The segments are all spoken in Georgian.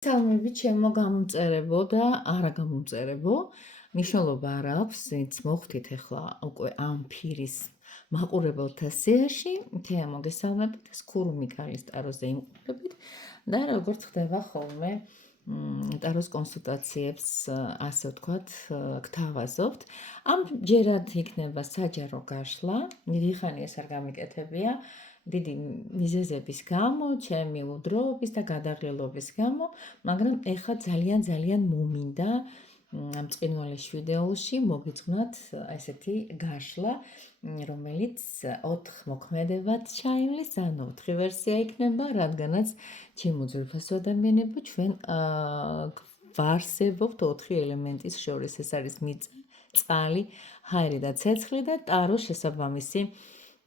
მოგესალმებით ჩემო გამომწერებო და არა გამომწერებო. მნიშვნელობა არ აქვს, ვინც მოხვდით ახლა უკვე ამ ფირის მაყურებელთა სიაში. თეა მოგესალმებით, ეს ქურუმი ქალის ტაროზე იმყოფებით და როგორც ხდება ხოლმე ტაროს კონსულტაციებს, ასე ვთქვათ, გთავაზობთ. ამჯერად იქნება საჯარო გაშლა, დიდი ხანი ეს არ გამიკეთებია. დიდი მიზეზების გამო, ჩემი უდროობის და გადაღლილობის გამო, მაგრამ ეხლა ძალიან მომინდა ამ წინვალის ვიდეოში მოგიძღვნათ ესეთი გაშლა, რომელიც 4 მოქმედებად ჩაივლის, ანუ 4 ვერსია იქნება, რადგანაც ჩემი უძვირფასო ადამიანებო, ჩვენ ვარსებობთ 4 ელემენტის შორის, ეს არის მიწა, წყალი, ჰაერი და ცეცხლი და ტაროს შესაბამისი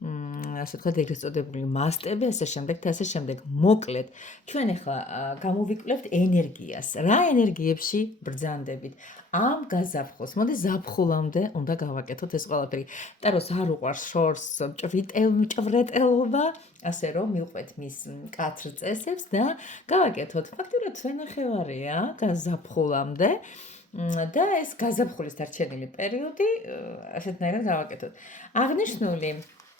ასე ვთქვათ, ეგრეთ წოდებული მასტები, ასე შემდეგ და ასე შემდეგ. მოკლედ, ჩვენ ახლა გამოვიკვლევთ ენერგიას. რა ენერგიებში ბრძანდებით? ამ გაზაფხულს, მოდი ზაფხულამდე უნდა გავაკეთოთ ეს ყველაფერი. ტაროს არ უყვარს შორს მჭვრეტელობა, ასე რომ მივყვეთ მის მკაცრ წესებს და გავაკეთოთ. ფაქტობრივად ვენახევარია გაზაფხულამდე. და ეს გაზაფხულის დარჩენილი პერიოდი ასეთნაირად გავაკეთოთ. აღნიშნული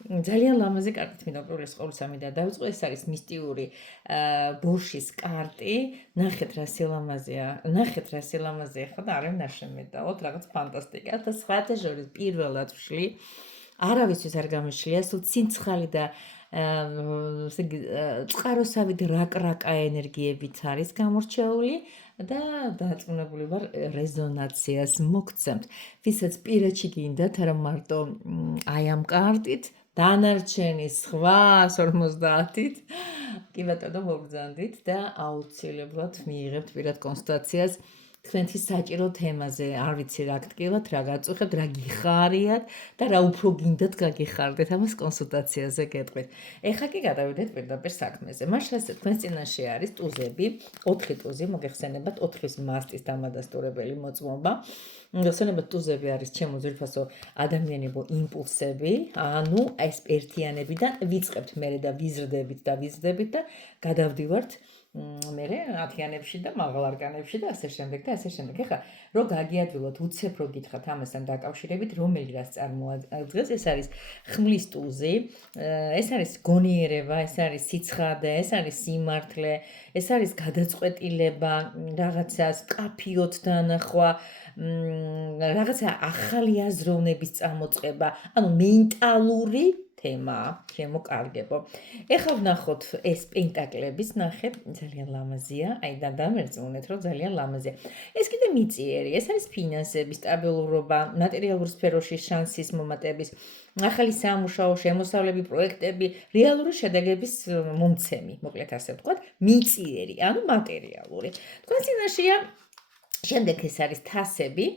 ძალიან ლამაზი კარტით მინდა უპირველეს ყოვლისა მინდა დავიწყო, ეს არის მისტიური ბორშის კარტი. ნახეთ რა სილამაზეა, ხო და არ ნაშემედაოთ, რაღაც ფანტასტიკა და სხვათა შორის პირველად ვშლი. არავისთვის არ გამიშლია, სულ ცინცხალი და წყაროსავით რაკრაკა ენერგიებით არის გამორჩეული და დარწმუნებული ვარ რეზონანსიას მოგცემთ. ვისაც პირაჩი გინდათ, არა მარტო აი ამ კარტით, დანარჩენი სხვა 50-ით, კი ბატონო მოგბრძანდით და აუცილებლად მიიღებთ პირად კონსულტაციას თქვენთვის საჭირო თემაზე. არ ვიცი რა გტკივათ, რა გაწუხებთ, რა გიხარიათ და რა უფრო გინდათ გაგიხარდეთ, ამას კონსულტაციაზე გეტყვით. ეხლა კი გადავიდეთ პირდაპირ საქმეზე. მაშასე თქვენს წინაშე არის ტუზები, 4 ტუზი, მოგეხსენებათ 4-ის მასტის დამადასტურებელი მოწმობა. მოგეხსენებათ ტუზები არის ჩემო ძვირფასო ადამიანებო იმპულსები, ანუ ეს ერთიანებიდან ვიწყებთ მერე და ვიზრდებით და გადავდივართ მერე ათიანებში და მაღალარკანებში და ასე შემდეგ და ასე შემდეგ. ეხლა რო გაგიადვილოთ, უცებ რო გითხრათ ამასთან დაკავშირებით, რომელი რას წარმოადგენს, ეს არის ხმლის ტუზი, ეს არის გონიერება, ეს არის სიცხადე, ეს არის სიმართლე, ეს არის გადაწყვეტილება, რაღაცას კაფიოთ დანახვა, რაღაცა ახალი აზროვნების წამოწყება, ანუ მენტალური თემა, ჩემო კარგებო. ეხლა ვნახოთ ეს პენტაკლების, ნახეთ, ძალიან ლამაზია, აი და დამერწმუნეთ, რომ ძალიან ლამაზია. ეს კიდე მიწიერი, ეს არის ფინანსების სტაბილურობა, მატერიალურ სფეროში შანსის მომატების, ახალი სამუშაო, შემოსავლები, პროექტები, რეალური შედეგების მომცემი, მოკლედ ასე ვთქვათ, მიწიერი, ანუ მატერიალური. თქვენ წინაშეა შემდეგ ეს არის თასები.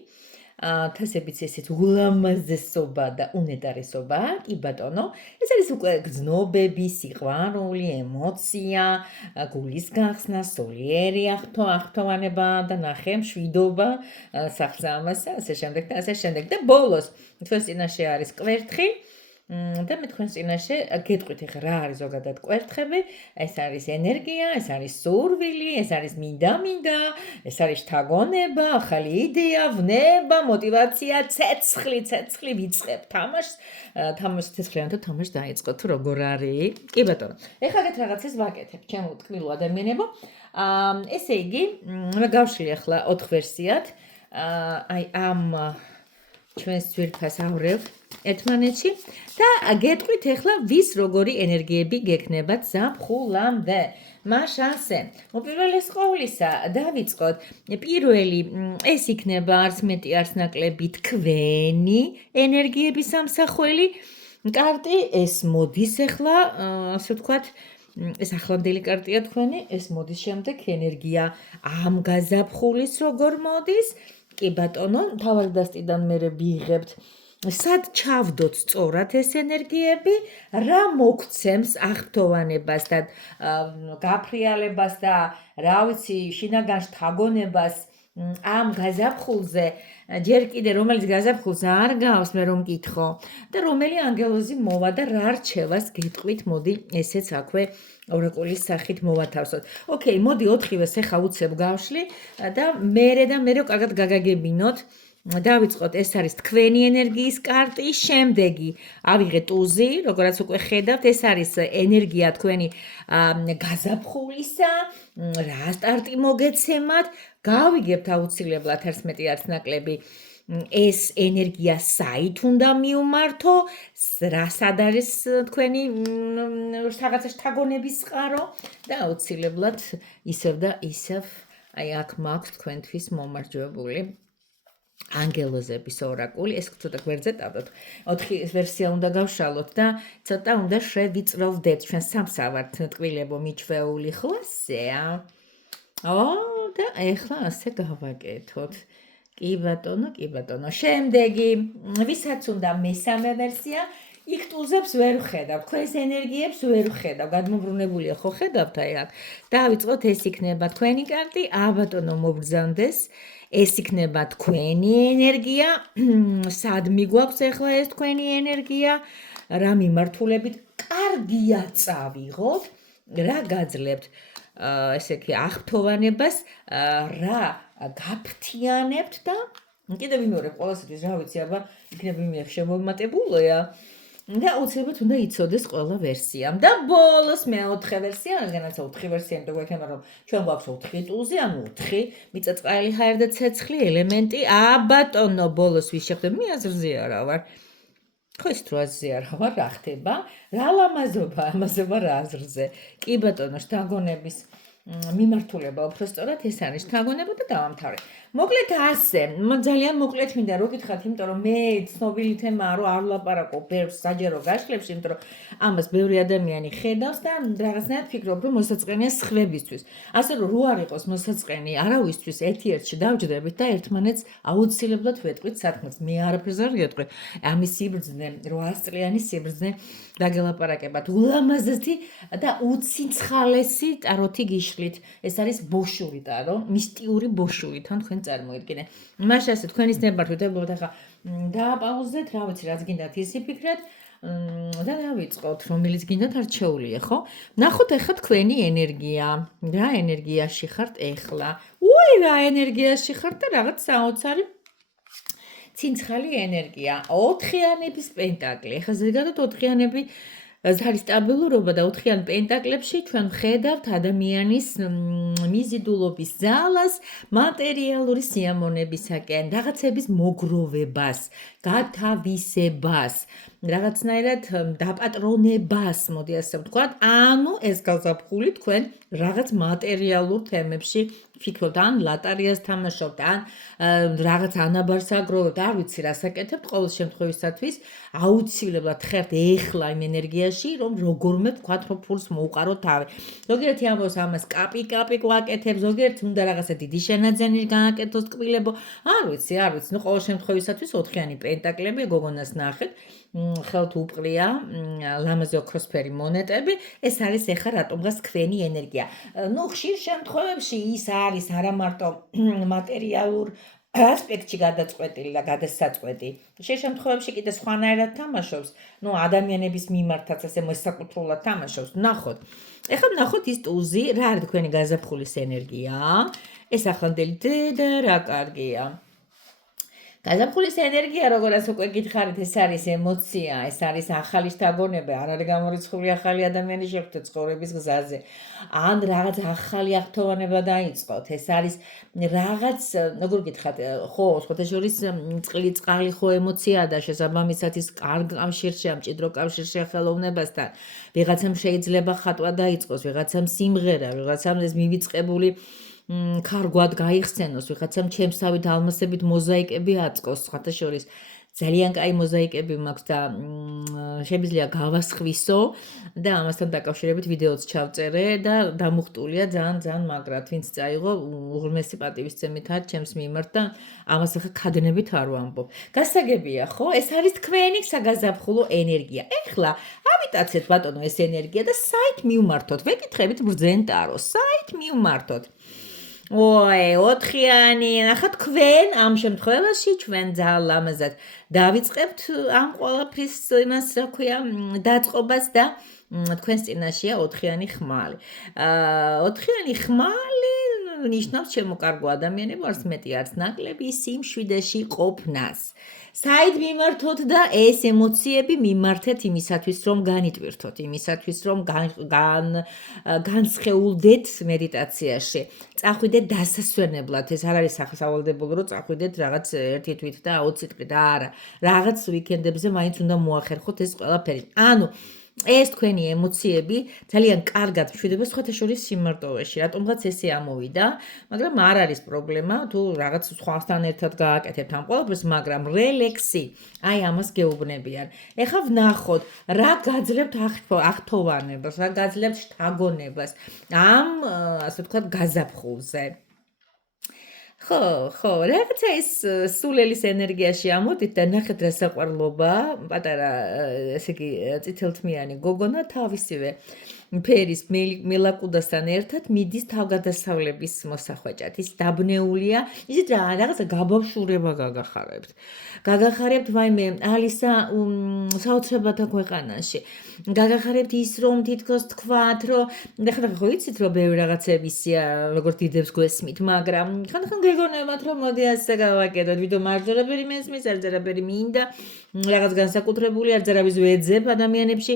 თასებიც ესეთ ულამაზესობა და უნეტარესობა, კი ბატონო, ეს არის უკვე გრძნობები, სიყვარული, ემოცია, გულის გახსნა, სულიერი აღთოვანება და ნახე მშვიდობა, სახლ-სამასა, ასე შემდეგ და ასე შემდეგ და ბოლოს თქვენ წინაშე არის კვერთხი. და მე თქვენ წინაშე გეტყვით ახლა რა არის ზოგადად კვერთხები, ეს არის ენერგია, ეს არის სურვილი, ეს არის მინდა, ეს არის შთაგონება, ახალი იდეა, ვნება, мотиваცია, ცეცხლი ვიწყებ თამაშს, ცეცხლიანთა თამაში დაიწყო თუ როგორ არის? კი ბატონო. ეხლა გეთ რაღაცას ვაკეთებ, ჩემო ტკბილო ადამიანებო. ესე იგი, მე გავშლი ახლა 4 ვერსიად. აი ამ ჩვენს ძვირფას ავრევ ერთმანეთში და გეტყვით ახლა ვის როგორი ენერგიები გექნებათ ზაფხულამდე. მაშასე, უპირველეს ყოვლისა დავიწყოთ. პირველი ეს იქნება არც მეტი არც ნაკლები თქვენი ენერგიების სამსახველი კარტი, ეს მოდის ახლა, ასე ვთქვათ, ეს ახლანდელი კარტია თქვენი, ეს მოდის შემდეგ ენერგია ამ გაზაფხულის როგორ მოდის. კი ბატონო, თავარი დასტიდან მერე ვიღებთ სად ჩავდოთ სწორად ეს ენერგიები, რა მოგცემს აღფრთოვანებას და გაფრიალებას და რა ვიცი, შინაგან შთაგონებას ამ გაზაფხულზე ჯერ კიდე რომელიც გაზაფხულს არ გავს მე რომ მკითხო და რომელი ანგელოზი მოვა და რა რჩევას გეტყვით მოდი ესეც აქვე ორაკულის სახით მოვათავსოთ. ოკეი, მოდი 4-ვეს ახლა უცებ გავშლი და მე კარგად გაგაგებინოთ. დავიწყოთ, ეს არის თქვენი ენერგიის კარტი, შემდეგი ავიღეთ ტუზი, როგორც უკვე ხედავთ, ეს არის ენერგია თქვენი გაზაფხულისა, რა სტარტი მოგეცემათ, გავიგებთ აუცილებლად 11 არც ნაკლები ეს ენერგია საით უნდა მიუმართო, რასად არის თქვენი რაღაცა შთაგონების წყარო და აუცილებლად ისევ და ისევ აი აქ მაქვს თქვენთვის მომარჯვებული ანგელოზების ორაკული, ეს ცოტა გვერდზე დავდოთ. 4 ვერსია უნდა გავშალოთ და ცოტა უნდა შევიწროვდეთ ჩვენ სამსავართ ტკბილებო მიჩვეული ხო ასეა? და ეხლა ასე გავაკეთოთ. კი ბატონო. შემდეგი, ვისაც უნდა მესამე ვერსია, იქ ტულზებს ვერ ვხედავ, თქვენს ენერგიებს ვერ ვხედავ, გადმობრუნებულია ხო ხედავთ აი აქ. დავიწყოთ, ეს იქნება თქვენი კარტი, ბატონო მოგბრძანდეს. ეს იქნება თქვენი ენერგია, სად მიგვაქვს ახლა ეს თქვენი ენერგია, რა მიმართულებით კარგია წავიღოთ, რა გაძლევთ ესე იგი აღფრთოვანებას, რა გაფრთიანებთ და კიდევ ვიმეორებ ყოველთვის რა ვიცი, აბა იქნება იმე შემომატებულია და აუცილებლად უნდა იცოდეს ყველა ვერსია. და ბოლოს მე-4 ვერსია, რადგანაც 4 ვერსია იმიტომ გვექნება რომ ჩვენ გვაქვს 4 ტულზი, ანუ 4 მიწა-წყალი, ჰაერი და ცეცხლი ელემენტი. ბატონო, ბოლოს ვის შეხვდები? მე აზრზე არა ვარ. ხო ის თუ აზრზე არა ვარ, რა ხდება? რა ლამაზობა, ამაზობა რა აზრზე. კი ბატონო, შთაგონების მიმართულება უბრალოდ ეს არის შთაგონება და დავამთავრე. მოკლედ ასე, ძალიან მოკლედ მინდა რო გითხრათ, იმიტომ რომ მე ცნობილი თემაა, რომ არ ვლაპარაკო ბევრს საჯარო გაშლებში, იმიტომ რომ ამას ბევრი ადამიანი ხედავს და რაღაცნაირად ფიქრობ, რომ მოსაწყენია სხვებისთვის. ასე რომ რო არ იყოს მოსაწყენი არავისთვის ერთ-ერთში დავჯდებით და ერთმანეთს აუცილებლად ვეტყვით საქმეს. მე არაფერს არ გეტყვი. ამის სიბრძნე, 800 წლიანი სიბრძნე დაგელაპარაკებათ. ულამაზესი და უცინცხალესი ტაროთი გიშლით. ეს არის ბოშური ტარო, მისტიური ბოშური, თან თქვენ წარმოიდგინე. მაშინ ასე თქვენის ნებართვით ახლა დააპაუზეთ, რა ვიცი, რაც გინდათ ისი ფიქრეთ და დავიწყოთ, რომელიც გინდათ არჩეულია, ხო? ნახოთ ახლა თქვენი ენერგია. რა ენერგიაში ხართ ახლა? რა ენერგიაში ხართ და რაღაც საოცარი ცინცხალი ენერგია. 4-იანების პენტაკლი. ახლა ზოგადად 4-იანები ეს არის სტაბილურობა და 4-იან პენტაკლებში ჩვენ ვხედავთ ადამიანის მიზიდულობის ძალას, მატერიალური სიამონებისაკენ, რაღაცების მოგროვებას, გათავისებას, რაღაცნაირად დაპატრონებას, მოდი ასე ვთქვათ. ანუ ეს გაზაფხული თქვენ რაღაც მატერიალურ თემებში ფიქრობთ, ან ლატარიას თამაშობთ, ან რაღაც ანაბარს აგროვებთ, არ ვიცი რას აკეთებთ, ყოველ შემთხვევისათვის აუცილებლად ხერთ ეხლა იმ ენერგიაში, რომ როგორმე ვთქვათ, რომ ფულს მოუყაროთ თავი. ზოგიერთი ამბობს ამას კაპი გვაკეთებს, ზოგიერთი უნდა რაღაცა დიდი შენაძენი გააკეთოს ტკბილებო. არ ვიცი, ნუ ყოველ შემთხვევისათვის 4-იანი პენტაკლები გოგონას ნახეთ. ხელთ უპყრია ლამაზი ოქროსფერი მონეტები, ეს არის ახლა რატომღაც თქვენი ენერგია. ნუ ხშირ შემთხვევებში ის არის არა მარტო მატერიალურ ასპექტში გადაწყვეტილი და გადასაწყვეტი. ხშირ შემთხვევებში კიდე სხვანაირად თამაშობს, ნუ ადამიანების მიმართაც ასე მოსაკუთრულად თამაშობს. ნახოთ. ახლა ნახოთ ის ტუზი, რა არის თქვენი გაზაფხულის ენერგია? ეს ახლანდელი და რა კარგია. გაზაფხულის ენერგია, როგორც უკვე გითხარით, ეს არის ემოცია, ეს არის ახალი შთაგონება, არ არის გამორიცხული ახალი ადამიანი შეხვდეთ ცხოვრების გზაზე. ან რაღაც ახალი აღფრთოვანება დაიწყოთ. ეს არის რაღაც, როგორ გითხრათ, ხო, სხვათა შორის წყალი ხო ემოციაა და შესაბამისად ის კარგ კავშირში, მჭიდრო კავშირში ხელოვნებასთან. ვიღაცამ შეიძლება ხატვა დაიწყოს, ვიღაცამ სიმღერა, ვიღაცამ ეს მივიწყებული ქარგვად გაიხსენოს, ვიღაცამ ჩემსავით ალმასებით მოზაიკები აწყოს, სხვათა შორის ძალიან კაი მოზაიკები მაქვს და შემიძლია გავასხვისო და ამასთან დაკავშირებით ვიდეოც ჩავწერე და დამუხტულია ძალიან მაგრად, ვინც წაიღო უღრმესი პატივისცემითაა ჩემს მიმართ და ამას ახლა ქადნებით არ ვამბობ. გასაგებია, ხო? ეს არის თქვენი საგაზაფხულო ენერგია. ეხლა ავიტაცეთ ბატონო ეს ენერგია და საით მივმართოთ? ვეკითხებით ბრძენ ტარო, საით მივმართოთ? ოთხიანი, ნახა თქვენ ამ შემთხვევაში ჩვენ ძალიან ლამაზად დავიწყებთ ამ ყველაფრის იმას, რა ქვია, დაწყობას და თქვენს წინაშეა ოთხიანი ხმალი. ოთხიანი ხმალი ნიშნავს შემოკარგო ადამიანები, არც მეტი არც ნაკლები, სიმშვიდეში ყოფნას. საით მიმართოთ და ეს ემოციები მიმართეთ იმისათვის, რომ განიტვირთოთ, იმისათვის, რომ განსხეულდეთ მედიტაციაში. წახვიდეთ დასასვენებლად, ეს არ არის სავალდებულო, რომ წახვიდეთ რაღაც ერთი თვით და 20 წუთით, არა. რაღაც ვიკენდებზე მაინც უნდა მოახერხოთ ეს ყველაფერი. ანუ ეს თქვენი ემოციები ძალიან კარგად მშვიდება სხვათა შორის სიმარტოვეში, რატომღაც ესე ამოვიდა, მაგრამ არ არის პრობლემა, თუ რაღაც სხვასთან ერთად გააკეთებთ ამ ყველაფერს, მაგრამ რელექსი, აი ამას გეუბნებიან. ეხლა ვნახოთ, რა გაძლევთ აღთოვანებას, რა გაძლევთ შთაგონებას ამ, ასე ვთქვათ, გაზაფხულზე. ხო, რაღაცა ის სულელის ენერგიაში ამოდით და ნახეთ რა საყვარლობა, პატარა, ესე იგი, წითელთმიანი გოგონა თავისივე ფერის მელაკუდასთან ერთად მიდის თავგადასავლების მოსახვეჭად. ის დაბნეულია, ისიც რაღაცა გაბავშვურება გაგახარებთ. გაგახარებთ ვაიმე ალისა საოცრებათა ქვეყანაში. გაგახარებთ ის, რომ თითქოს თქვათ, რომ ხან ხო იცით, რომ ბევრი რაღაცები ისია, როგორც დიდებს გვესმით, მაგრამ ხან გეგონებათ, რომ მოდი ასე გავაკეთოთ, ვიდრე მარჯვენაბერი მესმის, არ ზერაბერი მინდა, რაღაც განსაკუთრებული, არ ზერავის ვეძებ ადამიანებში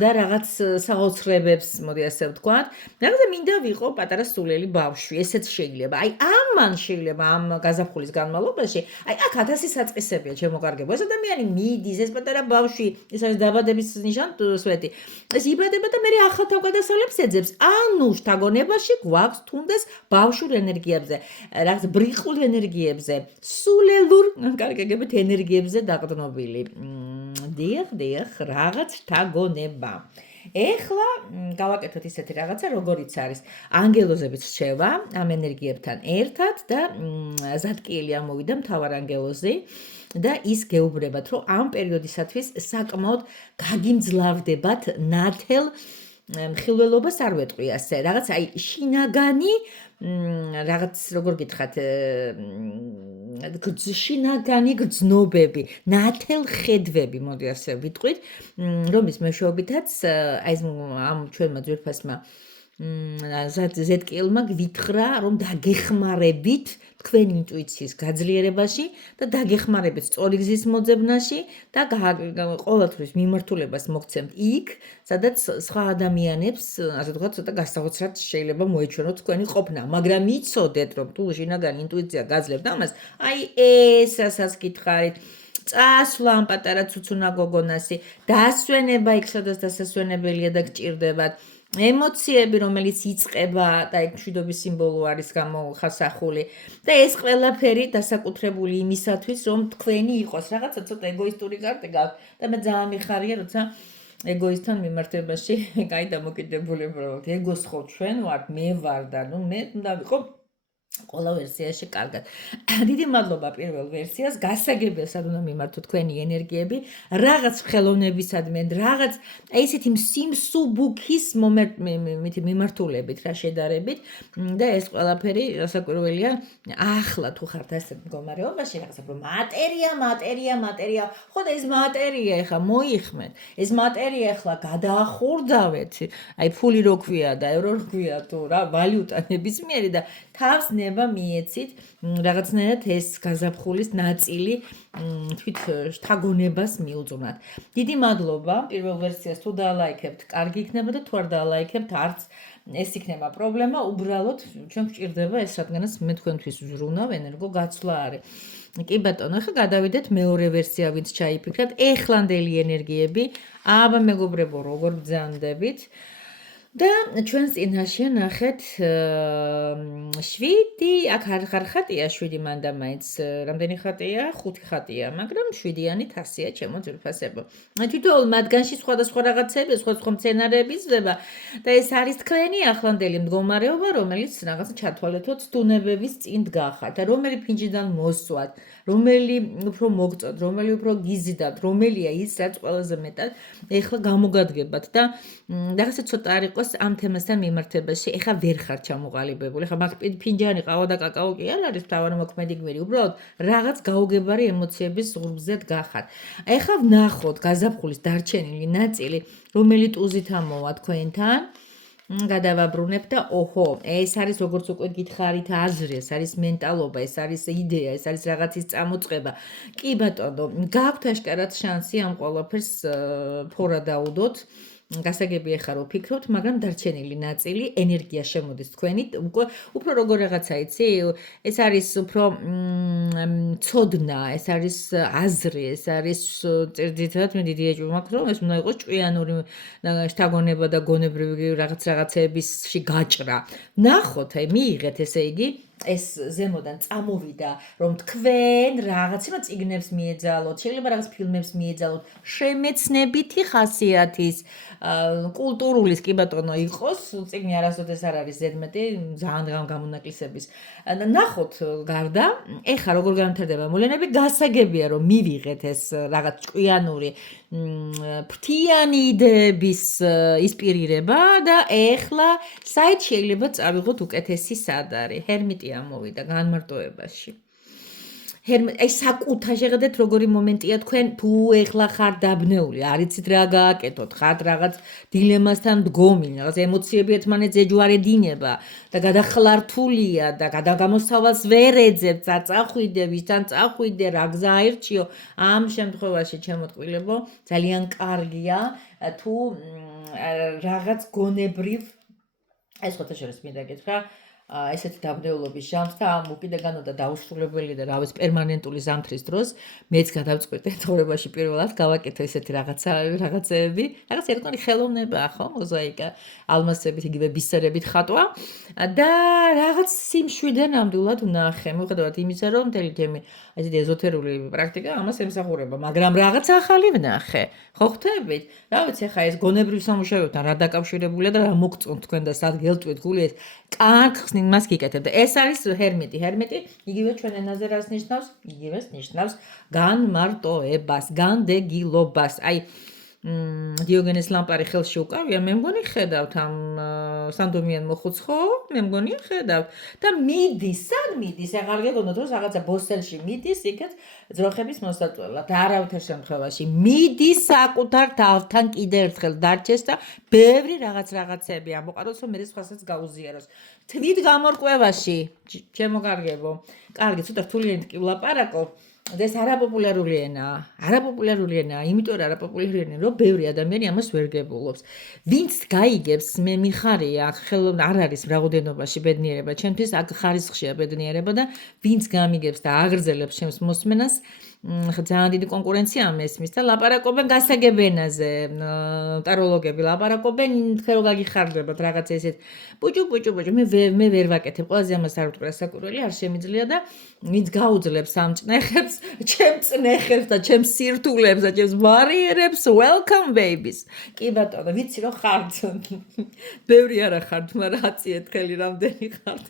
და რაღაც საოცრებებს, მოდი ასე ვთქვათ. რაღაცა მინდა ვიყო პატარა სულელი ბავშვი, ესეც შეიძლება. აი ამან შეიძლება ამ გაზაფხულის განმავლობაში, აი აქ 1000 საწყისებია შემოკარგება. ეს ადამიანი მიდის, ეს პატარა ბავშვი, ეს არის დაბადების ნიშან-სვეტი. ეს იბადება და მე ახალ თავგადასავლებს ეძებს. ანუ შთაგონებაში გვაქვს თუნდაც ბავშვურ ენერგიებზე, რაღაც ბრიყულ ენერგიებზე, სულელურ, კარგაგებით ენერგიებზე დაყრდნობილი. დიახ, რაღაც შთაგონება. ეხლა გავაკეთოთ ისეთი რაღაცა, როგორიც არის ანგელოზების რჩევა ამ ენერგიებთან ერთად და ზატკიელი ამოვიდა მთავარ ანგელოზი და ის გეუბნებათ, რომ ამ პერიოდისათვის საკმაოდ გაგიმძლავდებათ ნათელ მხილველობას არ ვეტყვი ასე, რაღაც აი შინაგანი რაღაც როგორ გითხრათ შინაგანი გრძნობები, ნათელ ხედვები, მოდი ასე ვიტყვით, რომის მეშვეობითაც აი ეს ამ ჩვენმა ძვირფასმა ზეტკიელმა გვითხრა, რომ დაგეხმარებით თქვენი ინტუიციის გაძლიერებაში და დაგეხმარებით სწორი გზის მოძებნაში და ყოველთვის მიმართულებას მოგცემთ იქ, სადაც სხვა ადამიანებს, ასე ვთქვათ, ცოტა გასაოცრად შეიძლება მოეჩვენოთ თქვენი ყოფნა, მაგრამ იცოდეთ, რომ თუ შინაგანი ინტუიცია გაძლევთ ამას, აი ეს რასაც გითხარით, წასვლა ამ პატარა ცუცუნა გოგონასი, დასვენება იქ, სადაც დასასვენებელია და გჭირდებათ. ემოციები, რომელიც იწყება და ეგ მშვიდობის სიმბოლო არის გამოსახული და ეს ყველაფერი დასაკუთრებული იმისათვის, რომ თქვენი იყოს რაღაცა ცოტა ეგოისტური კარტი გაქვთ და მე ძალიან მიხარია, როცა ეგოისტთან მიმართებაში კაი დამოკიდებულება ვართ. ეგოს ხო ჩვენ ვართ, მე ვარ და ნუ მე უნდა ვიყო ყველა ვერსიაში კარგად. დიდი მადლობა პირველ ვერსიას, გასაგებია სად უნდა მიმართო თქვენი ენერგიები, რაღაც ხელოვნებისადმი, რაღაც აი ესეთი სიმსუბუქის მიმართულებით რა შედარებით და ეს ყველაფერი რასაკვირველია, ახლა თუ ხართ ასეთ მდგომარეობაში, რაღაცა რომ მატერია, ხო და ეს მატერია ეხლა მოიხმეთ. ეს მატერია ეხლა გადაახურდავეთ. აი ფული რო ქვია და ევრო რო ქვია თუ რა ვალუტა ნებისმიერი და თავს ნება მიეცით რაღაცნაირად ეს გაზაფხულის ნაწილი თვით შთაგონებას მიუძღვნათ. დიდი მადლობა პირველ ვერსიას თუ დაალაიქებთ, კარგი იქნება და თუ არ დაალაიქებთ, არც ეს იქნება პრობლემა, უბრალოდ ჩვენ გვჭირდება ეს, რადგანაც მე თქვენთვის ვზრუნავ, ენერგო გაცვლა არის. კი ბატონო, ახლა გადავიდეთ მეორე ვერსია, ვინც ჩაიფიქრათ, ეხლანდელი ენერგიები, აბა მეგობრებო, როგორ ბრძანდებით. და ჩვენს წინაშე ნახეთ 7, აქ არ ხატია 7 მანდა მაინც, რამდენი ხატია? 5 ხატია, მაგრამ 7-იანი თასია ჩემო ძვირფასებო. თითოეულ მათგანში სხვადასხვა რაღაცები, სხვადასხვა მცენარეები იზრდება და ეს არის თქვენი ახლანდელი მდგომარეობა, რომელიც რაღაც ჩათვალეთოთ სტუნებების წინ დგახართ და რომელი ფინჯიდან მოსვათ, რომელი უფრო მოგწოთ, რომელი უფრო გიზიდავთ, რომელია ის, რაც ყველაზე მეტად ეხლა გამოგადგებათ და რაღაცა ცოტა არ იყოს მყავს ამ თემასთან მიმართებაში. ეხლა ვერ ხარ ჩამოყალიბებული. ეხლა მაგ ფინჯანი ყავა და კაკაო კი არ არის მთავარმოქმედი გმირი. უბრალოდ რაღაც გაუგებარი ემოციების ღრუბლზედ გახართ. ეხლა ვნახოთ გაზაფხულის დარჩენილი ნაწილი, რომელი ტუზით ამოვა თქვენთან. გადავაბრუნებ და ოჰო, ეს არის როგორც უკვე გითხარით აზრი, ეს არის მენტალობა, ეს არის იდეა, ეს არის რაღაცის წამოწყება. კი ბატონო, გაქვთ აშკარად შანსი ამ ყველაფერს ფორა დაუდოთ. გასაგები ეხა რო ფიქრობთ, მაგრამ დარჩენილი ნაწილი ენერგია შემოდის თქვენი, უფრო როგორ რაღაცა იცი, ეს არის უფრო ცოდნა, ეს არის აზრი, ეს არის ძირითადად მე დიდი ეჭვი მაქვს, რომ ეს უნდა იყოს ჭკვიანური შთაგონება და გონებრივი რაღაცეებისში გაჭრა. ნახოთ, აი მიიღეთ ესე იგი ეს ზემოდან წამოვიდა, რომ თქვენ რაღაცება წიგნებს მიეძალოთ, შეიძლება რაღაც ფილმებს მიეძალოთ, შემეცნებითი ხასიათის, კულტურულის კი ბატონო იყოს, წიგნი არასოდეს არ არის ზედმეტი, ძალიან გამონაკლისების. ნახოთ გარდა, ეხა როგორ განვითარდება მოვლენები, გასაგებია რომ მივიღეთ ეს რაღაც ჭკვიანური ფრთიანი იდეების ისპირირება და ეხლა საით შეიძლება წავიღოთ უკეთესი სად არის. ჰერმიტი ამოვიდა განმარტოებაში. აი საკუთა შეხედეთ როგორი მომენტია თქვენ თუ ეხლა ხარ დაბნეული, არ იცით რა გააკეთოთ, ხართ რაღაც დილემასთან მდგომი, რაღაც ემოციები ერთმანეთს ეჯვარედინება და გადახლართულია და გადაგამოსავალს ვერ ეძებთ, წახვიდე, ვისთან წახვიდე, რა გზა აირჩიო. ამ შემთხვევაში ჩემო ძალიან კარგია თუ რაღაც გონებრივ ეს ხოთაშორის მინდა გითხრა ესეთი დაბნეულობის ჟამს და ამ უკიდაგანო და დაუსრულებელი და რავის პერმანენტული ზამთრის დროს მეც გადავწყვიტე ცხოვრებაში პირველად გავაკეთე ესეთი რაღაცეები, რაღაც ერთგვარი ხელოვნებაა ხო, მოზაიკა, ალმასებით, იგივე ბისერებით ხატვა და რაღაც სიმშვიდე ნამდვილად ვნახე. მიუხედავად იმისა, რომ მთელი თემი ესეთი ეზოთერული პრაქტიკა ამას ემსახურება, მაგრამ რაღაც ახალი ვნახე. ხო ხვდებით? რა ვიცი, ახლა ეს გონებრივ სამუშაოებთან რა დაკავშირებულია და რა მოგწონთ თქვენ და სად გელწვით გული ეს კარგ ხსნილმას გიკეთებ და ეს არის ჰერმიტი. ჰერმიტი იგივე ჩვენ ენაზე რას ნიშნავს? იგივეს ნიშნავს განმარტოებას, განდეგილობას. აი დიოგენეს ლამპარი ხელში უკავია, მე მგონი ხედავთ ამ სანდომიან მოხუც ხო? მე მგონი ხედავთ და მიდის, სად მიდის? აღარ გეგონოთ რომ რაღაცა ბოსტელში მიდის, იქეთ ძროხების მოსაწველად. არავითარ შემთხვევაში მიდის საკუთარ თავთან კიდე ერთხელ დარჩეს და ბევრი რაღაცეები ამოყაროს, რომ მე სხვასაც გაუზიაროს. თვით გამორკვევაში, ჩემო კარგებო. კარგი, ცოტა რთული ენით კი ვლაპარაკო. ეს არაპოპულარული ენაა, იმიტომ რომ არაპოპულარული ენა, რომ ბევრი ადამიანი ამას ვერ გებულობს. ვინც გაიგებს, მე მიხარია, არ არის რაოდენობაში ბედნიერება, ჩემთვის აქ ხარისხშია ბედნიერება და ვინც გამიგებს და აგრძელებს ჩემს მოსმენას, ძალიან დიდი კონკურენცია მესმის და ლაპარაკობენ გასაგებ ენაზე, ტაროლოგები ლაპარაკობენ, თქვენ გაგიხარდებათ რაღაც ესეთ ბუჭუ, მე ვერ ვაკეთებ, ყველაზე ამას არ ვტყვრა საკურველი, არ შემიძლია და ვინც გაუძლებს ამ წნეხებს, ჩემს წნეხებს და ჩემს სირთულებს და ჩემს ბარიერებს, welcome babies. კი ბატონო, ვიცი რომ ხართ. ბევრი არა ხართ, მაგრამ 10 ერთხელი რამდენი ხართ,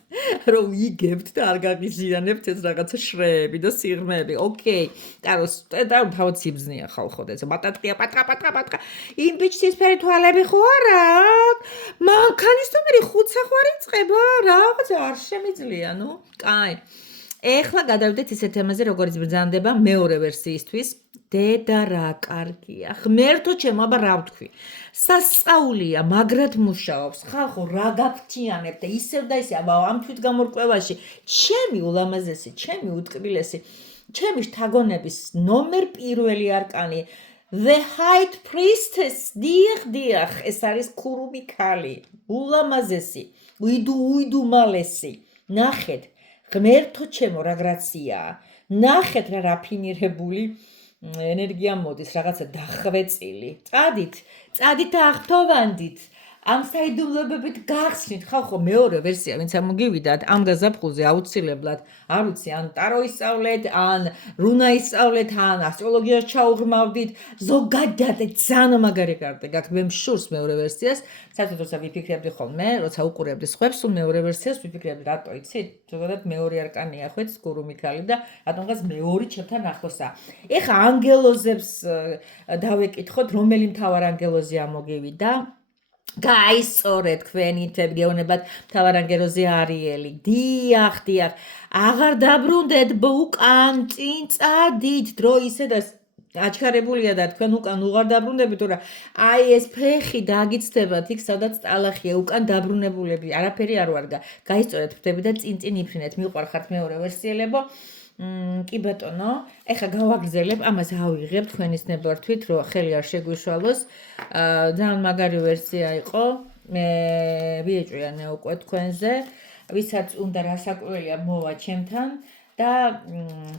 რომ იგებთ და არ გაგიზიანებთ ეს რაღაცა შრეები და სიღრმეები. ოკეი. ტაროს თავად სიბზნეა ხალხო და ეს ბატატყია პატყა იმ ბიჭის ფერი თვალები ხო არა მანქანის ნომერი 5 სახვარი წება რაღაც არ შემიძლია ნუ კაი ეხლა გადავიდეთ ისეთ თემაზე როგორც ბრძანდება მეორე ვერსიისთვის დედა რა კარგია ღმერთო ჩემო აბა რა ვთქვი სასწაულია მაგრად მუშაობს ხალხო რა გაფთიანებ და ისევ და ისე აბა ამ თვითგამორკვევაში ჩემი ულამაზესი ჩემი უტკბილესი ჩემი შთაგონების ნომერ პირველი არკანი The High Priestess დიახ ეს არის ქურუმი ქალი ულამაზესი უიდუმალესი ნახეთ ღმერთო ჩემო რა გრაციაა ნახეთ რა რაფინირებული ენერგია მოდის რაღაცა დახვეწილი წადით და აღთოვანდით ამ საიდუმლოებებით გახსნით ხალხო მეორე ვერსია ვინც ამოგივიდათ ამ გაზაფხულზე აუცილებლად არ ვიცი ან ტარო ისწავლეთ ან რუნა ისწავლეთ ან ასტროლოგიას ჩაუღრმავდით ზოგადად ძალიან მაგარი კარტი გაქვს მე მშურს მეორე ვერსიას საერთოდ როცა ვიფიქრებდი ხოლმე როცა უყურებდი სხვებს სულ მეორე ვერსიას ვიფიქრებდი რატო იცით ზოგადად მეორე არკანია ხვეც ქურუმი ქალი და რატომღაც მეორე ჩემთან ახლოსა ეხა ანგელოზებს დავეკითხოთ რომელი მთავარ ანგელოზი ამოგივიდა გაისწორეთ თქვენი თვე გეუბნებათ მთავარანგეროზე არიელი. დიახ, დიახ. აღარ დაბრუნდეთ უკან წინ წადით დრო ისე და აჩქარებულია და თქვენ უკან უღარ დაბრუნდებით, თორე აი ეს ფეხი დაგიცდებათ იქ სადაც ტალახია უკან დაბრუნებულები. არაფერი არ ვარგა. გაისწორეთ ფრთები და წინ იფრინეთ. მიყვარხართ მეორე ვერსიელებო. კი ბატონო, ეხლა გავაგრძელებ, ამას ავიღებ თქვენის ნებართვით, რომ ხელი არ შეგვიშალოს. ძალიან მაგარი ვერსია იყო. მე ვიეჭვიანე უკვე თქვენზე, ვისაც უნდა რასაკვირველია მოვა ჩემთან და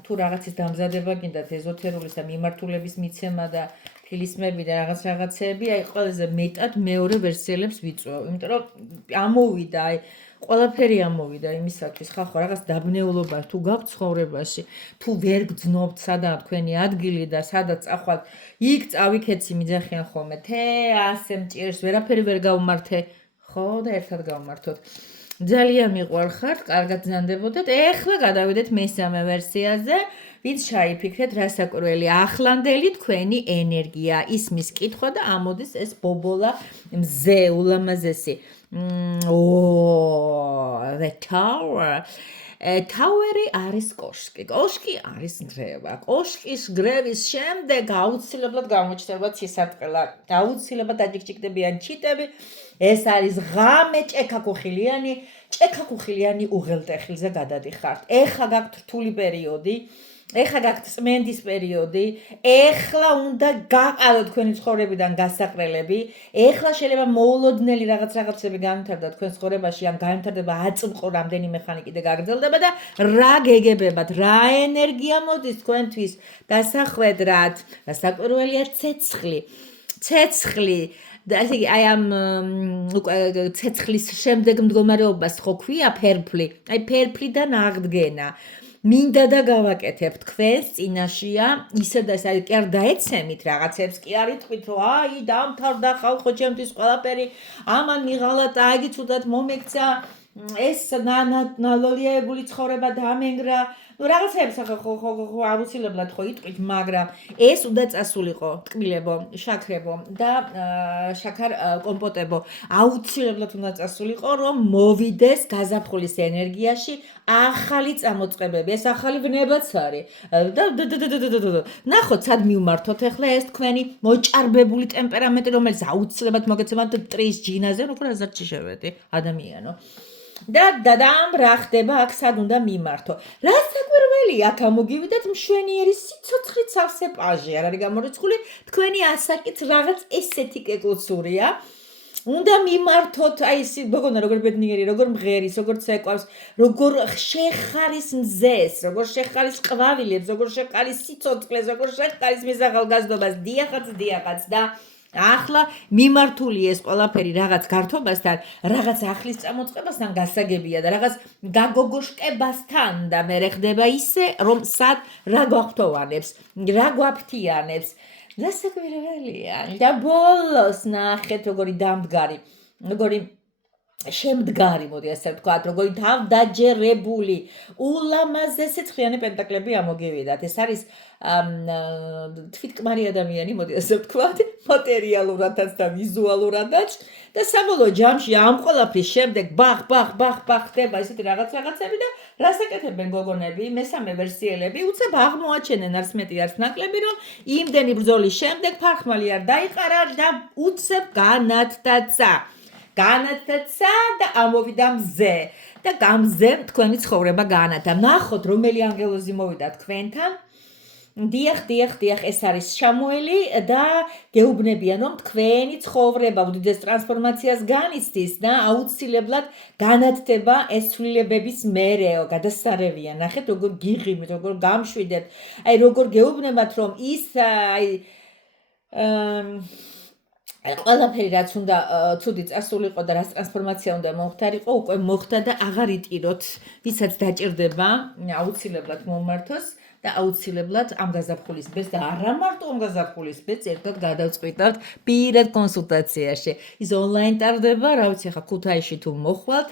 თუ რაღაცის დამზადება გინდათ ეზოთერულის და მიმართულების მიცემა და ფილისმები და რაღაცეები, აი ყველაზე მეტად მეორე ვერსიელებს ვიწვევ, იმიტომ რომ ამოვიდა, აი ყველაფერი ამოვიდა იმისათვის, ხახო რაღაც დაბნეულობა თუ გაქვთ ცხოვრებაში, თუ ვერ გძნობთ სადაა თქვენი ადგილი და სადაც წახვალთ, იქ წავიქეცი მიძახიან ხოლმე, թե ასე მჭირს, ვერაფერი ვერ გავმართე, ხო და ერთად გავმართოთ. ძალიან მიყვარხართ, კარგად ზანდებოდეთ. ეხლა გადავიდეთ მესამე ვერსიაზე, ვინც ჩაიფიქრეთ რასაკვირველი ახლანდელი თქვენი ენერგია, ისმის კითხვა და ამოდის ეს ბობოლა მზე ულამაზესი. The Tower. Toweri არის კოშკი. კოშკი არის გრევა. კოშკის გრევის შემდეგ აუცილებლად გამოჩნდება ცისარტყელა. აუცილებლად დაჯიკჯიკდებიან ჩიტები. ეს არის ღამე ჭექაქუხილიანი უღელტეხილზე გადადიხართ. ეხლა გაქვთ რთული პერიოდი. ეხლა გაქვთ წმენდის პერიოდი, ეხლა უნდა გაყალოთ თქვენი ცხოვრებიდან გასაყრელები, ეხლა შეიძლება მოულოდნელი რაღაცები განვითარდა თქვენ ცხოვრებაში, ან განვითარდება აწმყო რამდენიმე ხანი კიდე გაგრძელდება და რა გეგებებათ, რა ენერგია მოდის თქვენთვის დასახვედრად, დასაკვირველია ცეცხლი. და ესე იგი აი ამ ცეცხლის შემდეგ მდგომარეობას ხო ქვია ფერფლი, აი ფერფლიდან აღდგენა. მინდა და გავაკეთებ თქვენს წინაშია ისე და ესე კი არ დაეცემით რაღაცებს კი არ იტყვით რომ აი დამთავრდა ხალხო ჩემთვის ყველაფერი ამან მიღალატა აგი ცუდად მომექცა ეს ნალოლიებული ცხოვრება დამენგრა ну რაღაცებს ხო აუცილებლად ხო იტყვით მაგრამ ეს უნდა წასულიყო ტკბილებო შაქრებო და შაქარ კომპოტებო აუცილებლად უნდა წასულიყო რომ მოვიდეს გაზაფხულის ენერგიაში ახალი წამოწყებები ეს ახალი ვნებაც არის და ნახოთ სად მივმართოთ ახლა ეს თქვენი მოჭარბებული ტემპერამენტი რომელიც აუცილებლად მოგეცემათ ტრის ჯინაზე უფრო აზარჩი შევედი ადამიანო და დადამ რა ხდება აქ სად უნდა მიმართო რა საკვირველია აქ ამოგივიდათ მშვენიერი სიცოცხლით სავსე პაჟი არ არის გამორიცხული თქვენი ასაკით რაღაც ესეთი კეკლოცურია უნდა მიმართოთ აი ეს გოგონა როგორ ბედნიერი როგორ მღერის როგორ ცეკვავს როგორ შეხარის მზეს როგორ შეხარის ყვავილებს როგორ შეხარის სიცოცხლეს როგორ შეხარის მეზაღალგაზრდობას დიახაც და ახლა მიმართული ეს ყველაფერი რაღაც გართობასთან, რაღაც ახლის წამოწყებასთან გასაგებია და რაღაც გაგოგოშკებასთან და მე ხდება ისე, რომ სად რა გვახტოვანებს, რა გვაფთიანებს. დასაკვირველია. და ბოლოს ნახეთ როგორი დამდგარი, როგორი შემდგარი, მოდი ასე ვთქვათ, როგორი თავდაჯერებული, ულამაზესი ცხიანი პენტაკლები ამოგივიდათ. ეს არის თვითკმარი ადამიანი, მოდი ასე ვთქვათ, მატერიალურადაც და ვიზუალურადაც და საბოლოო ჯამში ამ ყველაფრის შემდეგ ბახ ხდება ესეთი რაღაცები და რასაკეთებენ გოგონები, მესამე ვერსიელები, უცებ აღმოაჩენენ არც მეტი არც ნაკლები, რომ იმდენი ბრძოლის შემდეგ ფარხმალი არ დაიყარა და უცებ განათდაცა და ამოვიდა მზე და გამზე თქვენი ცხოვრება განათა. ნახოთ რომელი ანგელოზი მოვიდა თქვენთან. დიახ, ეს არის შამუელი და გეუბნებიან, რომ თქვენი ცხოვრება უდიდეს ტრანსფორმაციას განიცდის და აუცილებლად განათდება ეს ცვლილებების მერეო, გადასარევია. ნახეთ, როგორ გიღიმით, როგორ გამშვიდეთ. აი, როგორ გეუბნებათ, რომ ის ყველაფერი რაც უნდა ცუდი წასულიყო და რაც ტრანსფორმაცია უნდა მოხდარიყო, უკვე მოხდა და აღარ იტიროთ, ვისაც დაჭირდება, აუცილებლად მომართოს. და აუცილებლად ამ გაზაფხულის ბედს და არა მარტო ამ გაზაფხულის ბედს ერთად გადავწყვიტავთ პირად კონსულტაციაში. ის ონლაინ ტარდება, რა ვიცი, ხა ქუთაისში თუ მოხვალთ,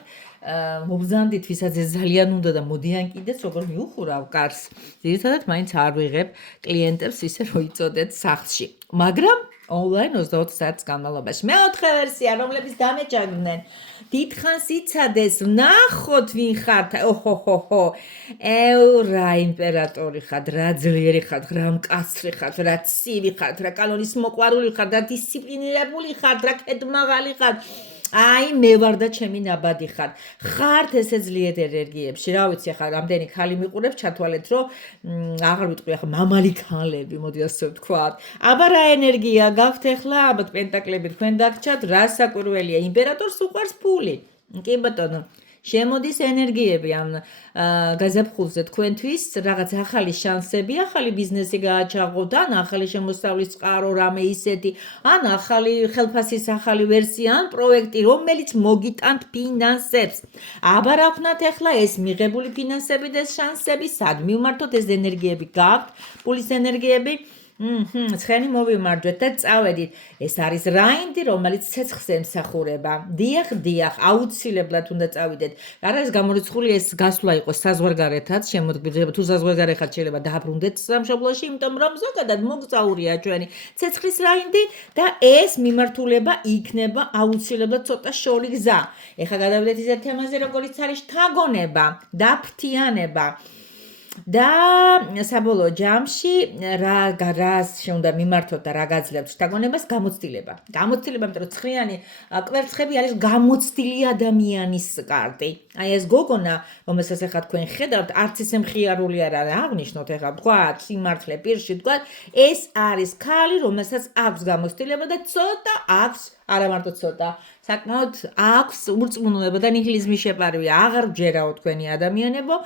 მობრძანდით, ვისაც ეს ძალიან უნდა და მოდიან კიდეც, როგორ მიუხურავ კარს. ძირითადად მაინც არ ვიღებ კლიენტებს ისე რომ იწოდეთ სახლში. მაგრამ Online 24 საათის განმავლობაში. მეოთხე ვერსია, რომლებიც დამეჭადნენ. დიდხანს იცადეს, ნახოთ ვინ ხართ. ოჰოჰოჰო. რა იმპერატორი ხართ, რა ძლიერი ხართ, რა მკაცრი ხართ, რა ცივი ხართ, რა კანონის მოყვარული ხართ, რა დისციპლინირებული ხართ, რა ქედმაღალი ხართ. აი მე ვარ და ჩემი ნაბადი ხარ. ხართ ესე ძლიერ ენერგიებში. რა ვიცი ახლა რამდენი ქალი მიყურებს ჩათვალეთ რომ აღარ ვიტყვი ახლა მამალი ქალები, მოდი ასე ვთქვათ. აბა რა ენერგია გაქვთ ახლა? ალბათ პენტაკლები თქვენ დაგჭათ, რა საკვირველია? იმპერატორს უყვარს ფული. კი ბატონო. შემოდის ენერგიები ამ გაზაფხულზე თქვენთვის რაღაც ახალი შანსები, ახალი ბიზნესი გააჩაღოთ, ან ახალი შემოსავლის წყარო, რამე ისეთი, ან ახალი ხელფასის ახალი ვერსია, ან პროექტი, რომელიც მოგიტანთ ფინანსებს. აბა რა ვქნათ ახლა ეს მიღებული ფინანსები და ეს შანსები, სად მივმართოთ ეს ენერგიები გაქვთ, პულის ენერგიები? ცხენი მოვიმარჯვეთ და წავედით. ეს არის რაინდი, რომელიც ცეცხლს ემსახურება. დიახ, აუცილებლად უნდა წავიდეთ. არ არის გამორიცხული ეს გასვლა იყოს საზღვარგარეთაც, შემოდგება თუ საზღვარგარეთაც შეიძლება დააბრუნდეთ სამშობლოში, იმიტომ რომ ზოგადად მოგწაურია ჩვენი ცეცხლის რაინდი და ეს მიმართულება იქნება აუცილებლად ცოტა შორი გზა. ეხლა გადავიდეთ ისეთ თემაზე, როგორიც არის შთაგონება და ფრთიანება. და საბოლოო ჯამში რას უნდა მიმართოთ და რა გაძლევთ შთაგონებას გამოცდილება. გამოცდილება, იმიტომ რომ ცხრიანი კვერცხები არის გამოცდილი ადამიანის კარტი. აი ეს გოგონა, რომელსაც ახლა თქვენ ხედავთ, არც ისე მხიარული არ არის, აღნიშნოთ ახლა ვთქვათ, სიმართლე პირში ვთქვათ, ეს არის ქალი, რომელსაც აქვს გამოცდილება და ცოტა აქვს, არა მარტო ცოტა, საკმაოდ აქვს ურწმუნოება და ნიჰილიზმი შეპარვია. აღარ ვჯერაო თქვენი ადამიანებო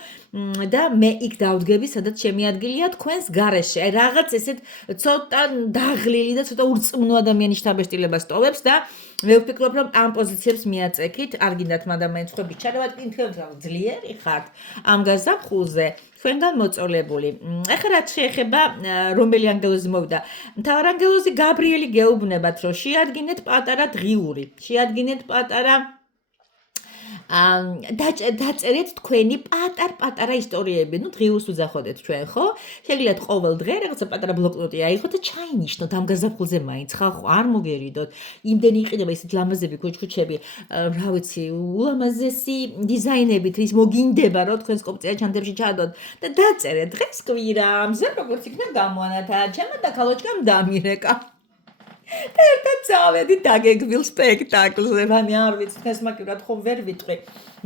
და მე იქ დავდგები, სადაც ჩემი ადგილია თქვენს გარეშე. აი რაღაც ესეთ ცოტა დაღლილი და ცოტა ურწმუნო ადამიანის შთაბეჭდილებას ტოვებს და მე ვფიქრობ, რომ ამ პოზიციებს მიაწექით, არ გინდათ მადამაინც ხო ბიჭარებად კითხებს რა ძლიერი ხართ ამ გაზაფხულზე. თქვენგან მოწოლებული. ეხლა რაც შეეხება რომელი ანგელოზი მოვიდა. მთავარანგელოზი გაბრიელი გეუბნებათ, რომ შეადგინეთ პატარა დღიური. შეადგინეთ პატარა დაწერეთ თქვენი პატარ-პატარა ისტორიები. ნუ დღიურს უძახოდეთ ჩვენ, ხო? შეგიძლიათ ყოველ დღე რაღაცა პატარა ბლოკნოტი აიღოთ და ჩაინიშნოთ ამ გაზაფხულზე მაინც. ხალხო არ მოგერიდოთ. იმდენი იყიდება ისეთ ლამაზები ქუჩქუჩები, რა ვიცი, ულამაზესი დიზაინებით, ის მოგინდება, რომ თქვენს კოპწია ჩანთებში ჩადოთ და დაწერეთ დღეს კვირამზე, როგორც იქნება გამოანათა, ჩემო და ქალოჩკამ დამირეკა. და ერთად წავედით დაგეგმილ სპექტაკლზე. რამე არ ვიცი, თქვენს მაგივრად ხომ ვერ ვიტყვი.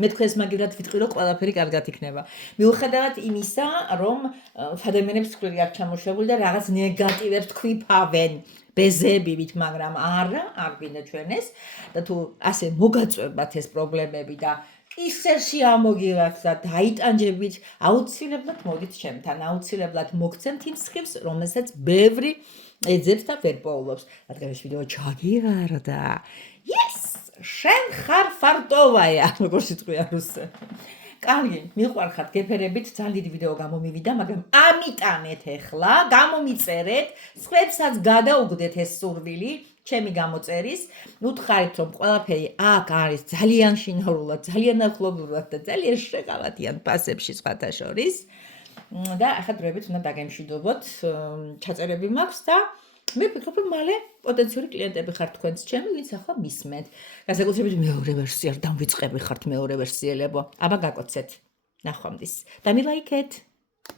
მე თქვენს მაგივრად ვიტყვი, რომ ყველაფერი კარგად იქნება. მიუხედავად იმისა, რომ ადამიანებს ცხვირი აქვს ჩამოშვებული და რაღაც ნეგატივებს თქვიფავენ ბეზებივით, მაგრამ არა, არ გვინდა ჩვენ ეს და თუ ასე მოგაწვევათ ეს პრობლემები და ისერში ამოგივართ და დაიტანჯებით, აუცილებლად მოდით ჩემთან, აუცილებლად მოგცემთ იმ სხივს, რომელსაც ბევრი ეძებს და ვერ პოულობს. რადგან ეს ვიდეო ჩაგივარდა. Yes! შენ ხარ ფარტოვაია, როგორც იტყვია რუსები. კარგი, მიყვარხართ, გეფერებით, ძალიან დიდი ვიდეო გამომივიდა, მაგრამ ამიტანეთ ახლა, გამომიწერეთ, სხვებსაც გადაუგდეთ ეს სურვილი, ჩემი გამოწერის, უთხარით, რომ ყველაფერი აქ არის ძალიან შინაურულად, ძალიან ახლობლად და ძალიან შეყავათიან ფასებში სხვათა შორის. და ახლა დროებით უნდა დაგემშვიდობოთ, ჩაწერები მაქვს და მე ვფიქრობ, რომ მალე პოტენციური კლიენტები ხართ თქვენც ჩემი, ვინც ახლა მისმენთ. განსაკუთრებით მეორე ვერსია, დამვიწყები ხართ მეორე ვერსიელებო. აბა გაკოცეთ. ნახვამდის. და მილაიქეთ.